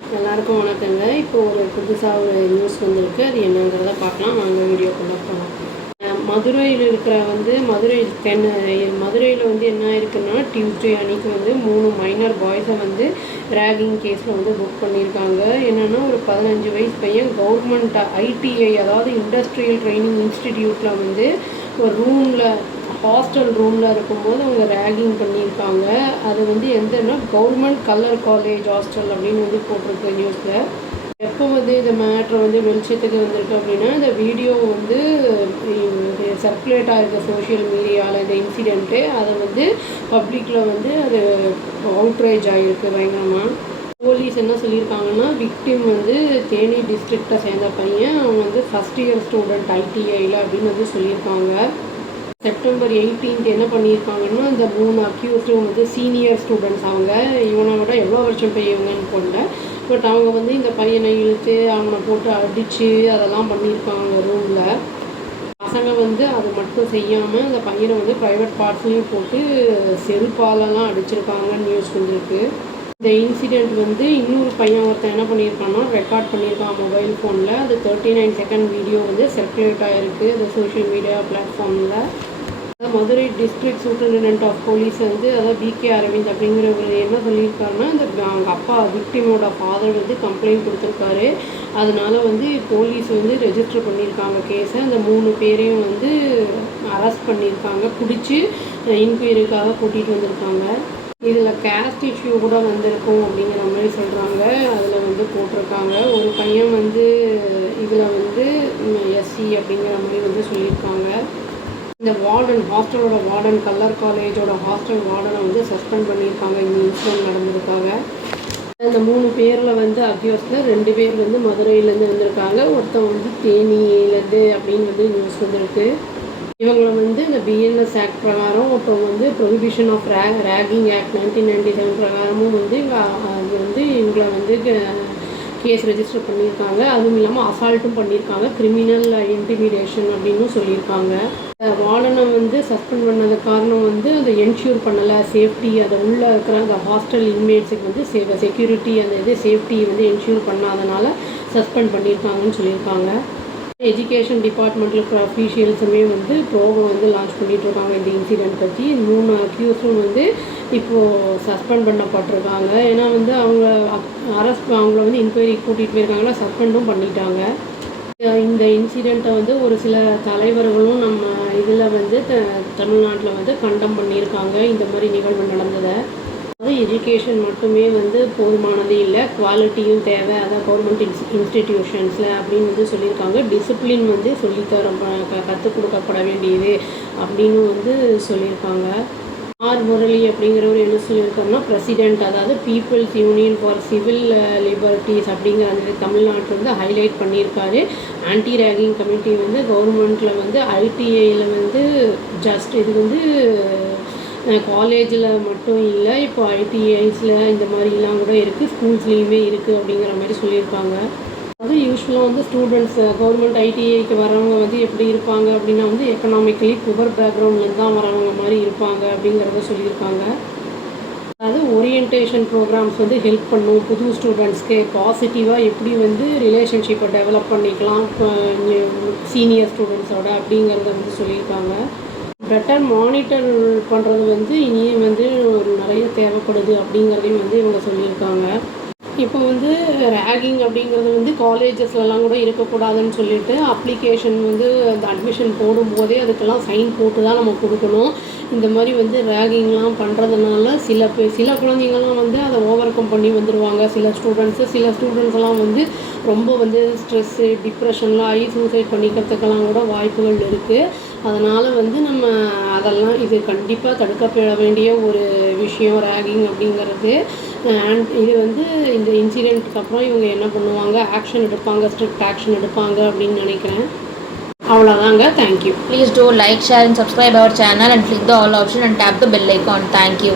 எல்லாருக்கும் வணக்கங்க. இப்போ ஒரு புதுசாக ஒரு நியூஸ் வந்திருக்கு. அது என்னங்கிறத பார்க்கலாம். வாங்க வீடியோக்குள்ளே போகலாம். மதுரையில் இருக்கிற மதுரை மதுரையில் என்ன இருக்குன்னா, டியூஸ்டே அன்னைக்கு 3 மைனர் பாய்ஸை ரேகிங் கேஸில் புக் பண்ணியிருக்காங்க. என்னென்னா, ஒரு 15 வயசு பையன் கவர்மெண்ட் ஐடிஐ, அதாவது இண்டஸ்ட்ரியல் ட்ரைனிங் இன்ஸ்டிடியூட்டில் ஒரு ரூமில், ஹாஸ்டல் ரூமில் இருக்கும்போது அவங்க ரேகிங் பண்ணியிருக்காங்க. அது எந்தன்னா கவர்மெண்ட் கலர் காலேஜ் ஹாஸ்டல் அப்படின்னு போட்டிருக்கு நியூஸில். எப்போ இந்த மேட்ரு வெளிச்சத்துக்கு வந்திருக்கு அப்படின்னா, இந்த வீடியோ சர்க்குலேட் ஆகிருக்க சோஷியல் மீடியாவில் இந்த இன்சிடெண்ட்டு. அதை பப்ளிக்கில் அது அவுட்ரேஜ் ஆகிருக்கு பயங்கரமாக. போலீஸ் என்ன சொல்லியிருக்காங்கன்னா, விக்டிம் தேனி டிஸ்ட்ரிக்டை சேர்ந்த பையன். அவன் ஃபஸ்ட் இயர் ஸ்டூடெண்ட் ஐடிஐயில் அப்படின்னு சொல்லியிருக்காங்க. செப்டம்பர் 18 என்ன பண்ணியிருக்காங்கன்னா, இந்த 3 அக்யூஸ்டும் சீனியர் ஸ்டூடெண்ட்ஸ். அவங்க இவனை விட எவ்வளோ வருஷம் பெரியவங்கன்னு போடல. பட் அவங்க இந்த பையனை இழுத்து அவனை போட்டு அடித்து அதெல்லாம் பண்ணியிருக்காங்க ரூமில். பசங்க அது மட்டும் செய்யாமல் அந்த பையனை ப்ரைவேட் பார்ட்ஸ்லேயும் போட்டு செருப்பாலெல்லாம் அடிச்சிருக்காங்கன்னு நியூஸ் வந்திருக்கு. இந்த இன்சிடெண்ட் இன்னொரு பையன் ஒருத்தன் என்ன பண்ணியிருக்கான்னா, ரெக்கார்ட் பண்ணியிருக்கான் மொபைல் ஃபோனில். அது 39 செகண்ட் வீடியோ சர்க்குலேட் ஆகிருக்கு இந்த சோஷியல் மீடியா பிளாட்ஃபார்மில். Madurai district superintendent of police அதாவது பிகே அரவிந்த் அப்படிங்கிறவர் என்ன சொல்லியிருக்காருன்னா, அவங்க அப்பா விக்டிமோட ஃபாதர் கம்ப்ளைண்ட் கொடுத்துருக்காரு. அதனால் போலீஸ் ரெஜிஸ்டர் பண்ணியிருக்காங்க கேஸை. அந்த 3 பேரையும் அரெஸ்ட் பண்ணியிருக்காங்க. பிடிச்சி இன்கொயரிக்காக கூட்டிகிட்டு வந்திருக்காங்க. இதில் கேஸ்ட் இஷ்யூ கூட வந்திருக்கும் அப்படிங்கிற மாதிரி சொல்கிறாங்க. அதில் போட்டிருக்காங்க. ஒரு பையன் இதில் எஸ்சி அப்படிங்கிற மாதிரி சொல்லியிருக்காங்க. இந்த வார்டன், ஹாஸ்டலோட வார்டன், கலர் காலேஜோட ஹாஸ்டல் வார்டனை சஸ்பெண்ட் பண்ணியிருக்காங்க இந்த இன்சிடென்ட் நடந்ததுக்காக. அந்த 3 பேரில் அக்யூஸ்டில் 2 பேர் மதுரையிலேருந்து வந்திருக்காங்க. ஒருத்தன் தேனியிலேருந்து அப்படின்னு நியூஸ் வந்திருக்கு. இவங்களை இந்த பிஎன்எஸ் ஆக்ட் பிரகாரம், இப்போ ப்ரொஹிபிஷன் ஆஃப் ரேகிங் ஆக்ட் 1997 பிரகாரமும் இவங்களை கேஸ் ரெஜிஸ்டர் பண்ணியிருக்காங்க. அதுவும் இல்லாமல் அசால்ட்டும் பண்ணியிருக்காங்க. கிரிமினல் இன்டிமிடேஷன் அப்படின்னு சொல்லியிருக்காங்க. வார்டனை சஸ்பெண்ட் பண்ணது காரணம் அதை என்ஷூர் பண்ணலை சேஃப்டி. அதை உள்ளே இருக்கிற அந்த ஹாஸ்டல் இன்மேட்ஸுக்கு செக்யூரிட்டி அந்த சேஃப்டி என்ஷூர் பண்ணாதனால சஸ்பெண்ட் பண்ணியிருக்காங்கன்னு சொல்லியிருக்காங்க. எஜுகேஷன் டிபார்ட்மெண்ட்டில் இருக்கிற அஃபீஷியல்ஸுமே ப்ரோக்ராம் லான்ச் பண்ணிகிட்ருக்காங்க இந்த இன்சிடெண்ட் பற்றி. 3 அக்யூஸும் இப்போது சஸ்பெண்ட் பண்ணப்பட்டிருக்காங்க. ஏன்னா அவங்க அவங்கள இன்கொயரி கூட்டிகிட்டு போயிருக்காங்கன்னா சஸ்பெண்டும் பண்ணிட்டாங்க. இந்த இன்சிடெண்ட்டை ஒரு சில தலைவர்களும் நம்ம இதில் தமிழ்நாட்டில் கண்டம் பண்ணியிருக்காங்க. இந்த மாதிரி நிகழ்வு நடந்ததை எஜுகேஷன் மட்டுமே போதுமானது இல்லை, குவாலிட்டியும் தேவை. அதான் கவர்மெண்ட் இன்ஸ்டிடியூஷன்ஸில் அப்படின்னு சொல்லியிருக்காங்க. டிசிப்ளின் சொல்லித்தர கற்றுக் கொடுக்கப்பட வேண்டியது அப்படின்னு சொல்லியிருக்காங்க. முரளி அப்படிங்கிறவர் என்ன சொல்லியிருக்காருன்னா, பிரசிடெண்ட், அதாவது peoples union for civil liberties அப்படிங்கிற அந்த தமிழ்நாட்டில் ஹைலைட் பண்ணியிருக்காரு. ஆன்டி ரேகிங் கமிட்டி கவர்மெண்ட்டில் ஐடிஐயில் ஜஸ்ட் இது காலேஜில் மட்டும் இல்லை, இப்போ ஐடிஐஸில் இந்த மாதிரிலாம் கூட இருக்குது, ஸ்கூல்ஸ்லேயுமே இருக்குது அப்படிங்கிற மாதிரி சொல்லியிருக்காங்க. யூஸ்வலாக ஸ்டூடெண்ட்ஸ் கவர்மெண்ட் ஐடிஐக்கு வரவங்க எப்படி இருப்பாங்க அப்படின்னா எக்கனாமிக்கலி புவர் பேக்ரவுண்ட்லேருந்து தான் வரவங்க மாதிரி இருப்பாங்க அப்படிங்கிறத சொல்லியிருக்காங்க. அதாவது ஓரியன்டேஷன் ப்ரோக்ராம்ஸ் ஹெல்ப் பண்ணும் புது ஸ்டூடெண்ட்ஸ்க்கு பாசிட்டிவாக எப்படி ரிலேஷன்ஷிப்பை டெவலப் பண்ணிக்கலாம் சீனியர் ஸ்டூடெண்ட்ஸோட அப்படிங்கிறத சொல்லியிருக்காங்க. பெட்டர் மானிட்டர் பண்ணுறது இனியும் நிறைய தேவைப்படுது அப்படிங்கிறதையும் இவங்க சொல்லியிருக்காங்க. இப்போ ரேகிங் அப்படிங்கிறது காலேஜஸ்லலாம் கூட இருக்கக்கூடாதுன்னு சொல்லிட்டு அப்ளிகேஷன் அந்த அட்மிஷன் போடும்போதே அதுக்கெல்லாம் சைன் போட்டு தான் நம்ம கொடுக்கணும். இந்த மாதிரி ரேகிங்லாம் பண்ணுறதுனால சில குழந்தைங்கள்லாம் அதை ஓவர் கம் பண்ணி வந்துடுவாங்க. சில ஸ்டூடெண்ட்ஸ்லாம் ரொம்ப ஸ்ட்ரெஸ்ஸு டிப்ரெஷன்லாம் ஆகி சூசைட் பண்ணிக்கிறதுக்கெல்லாம் கூட வாய்ப்புகள் இருக்குது. அதனால் நம்ம அதெல்லாம் இது கண்டிப்பாக தடுக்கப்பட வேண்டிய ஒரு விஷயம் ரேகிங் அப்படிங்கிறது. அண்ட் இது இந்த இன்சிடெண்ட்டுக்கு அப்புறம் இவங்க என்ன பண்ணுவாங்க, ஆக்ஷன் எடுப்பாங்க, ஸ்ட்ரிக்ட் ஆக்ஷன் எடுப்பாங்க அப்படின்னு நினைக்கிறேன். அவ்வளோதாங்க. Thank you. Please do like, share and subscribe our channel and click the all option and tap the bell icon. Thank you.